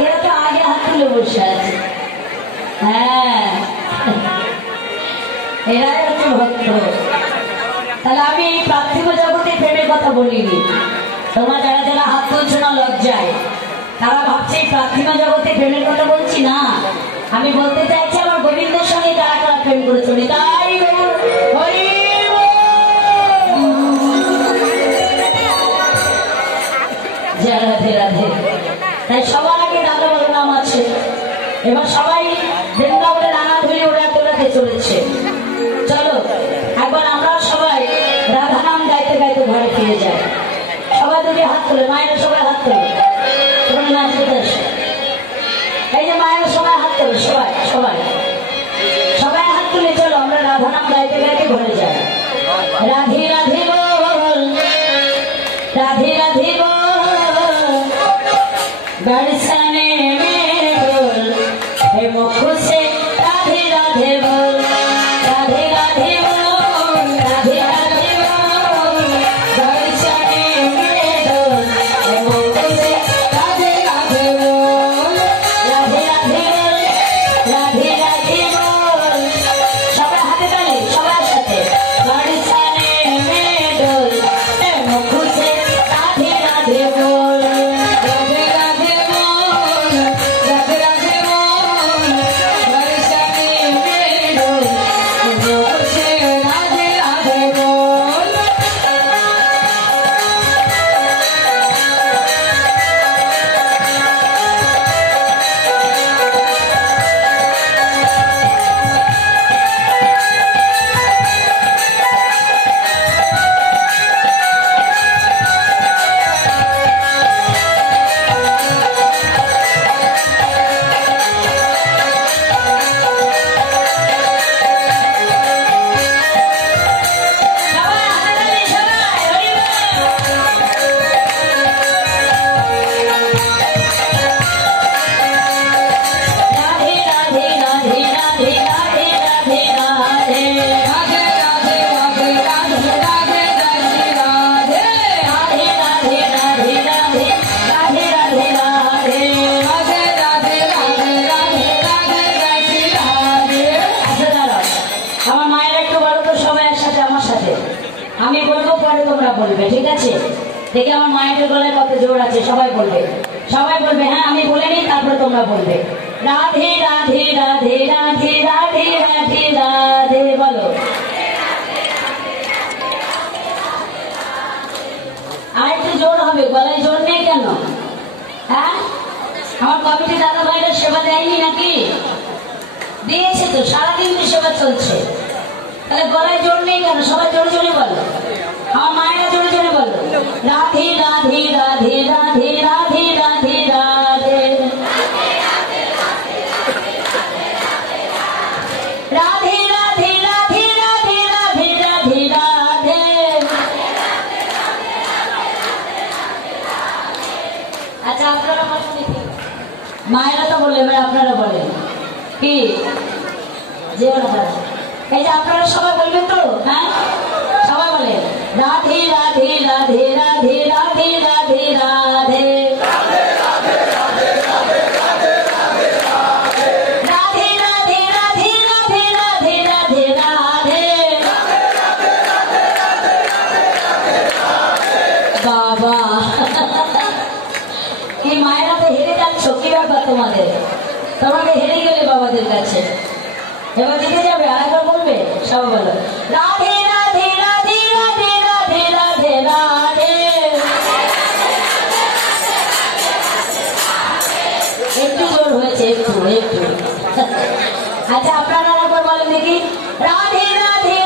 এরা তো আগে হাত তুলে বসে আছে। হ্যাঁ, এরাই হচ্ছে ভক্ত। তাহলে আমি পার্থিব জগতে প্রেমের কথা বলিনি। তোমরা যারা যারা হাত তুলছো না লজ্জায়, তারা ভাবছে পার্থিব জগতে প্রেমের কথা বলছি না। আমি বলতে চাইছি আমার গোবিন্দের সঙ্গে কারা কারা প্রেম করে চলি। তাই রাধে রাধে। তাই সবার আগে রাধা বলে নাম আছে। এবার সবাই বৃন্দাবনে রাঙা ধরে ওড়াতে ওড়াতে চলেছে। চলো একবার আমরা সবাই রাধা নাম গাইতে গাইতে ঘরে ফিরে যাই। সবাই দুটি হাত তোলে, মায়েরা সবাই হাত তোলে। তোমরা নাচ করতে আসো। এই যে মায়েরা সবাই হাত তোলে, সবাই সবাই সবাই হাত তুলে চলো আমরা রাধা নাম গাইতে গাইতে ঘরে যাই। রাধে রাধে বল, রাধে রাধে বল, बरसाने में बोल, हे मुख से राधे राधे बोल, राधे राधे बोल, राधे राधे बोल, बरसाने में बोल, हे मुख से राधे राधे बोल, राधे राधे बोल, राधे राधे बोल। सबाई हाथे ताली, सबाई साथे, बरसाने में बोल, हे मुख से राधे राधे बोल, राधे राधे আমি বলবো পরে তোমরা বলবে, ঠিক আছে? দেখে আমার মায়ের গলায় কত জোর আছে, সবাই বলবে, সবাই বলবে। হ্যাঁ আমি বলে নিই, তারপরে তোমরা বলবে। রাধে রাধে রাধে রাধে রাধে রাধে রাধে বলো। আর একটু জোর হবে, গলায় জোর নেই কেন? হ্যাঁ আমার কমিটি দাদা ভাইরা সেবা দেয়নি নাকি? দিয়েছে তো, সারাদিন তো সেবা চলছে। তাহলে গলায় জোর নেই কেন? সবাই জোরে জোরে বলো, আমার মায়েরা জোরে জোরে বলো। রাধে রাধে রাধে রাধে রাধে রাধে রাধে রাধে রাধে রাধে রাধে রাধে রাধে রাধে। আচ্ছা আপনারা মায়েরা তো বললেন, এবার আপনারা বলেন কি যে এই যে আপনারা সবাই বলবেন তো? হ্যাঁ সবাই বলে রাধে রাধে রাধে রাধে রাধে রাধে রাধে রাধে রাধে রাধে রাধে রাধে রাধে রাধে রাধে রাধে রাধে রাধে। বাবা কি মায়েরা তো হেরে যাচ্ছ, কি ব্যাপার তোমাদের? তোমাকে হেরে গেলে বাবাদের কাছে। এবার দিতে যাবে, আরেকবার বলবে, সবাই বলো রাধে রাধে রাধে রাধে রাধে রাধে রাধে। একটু জোর হয়েছে, একটু একটু। আচ্ছা আপনারা আরেকবার বলেন দেখি রাধে রাধে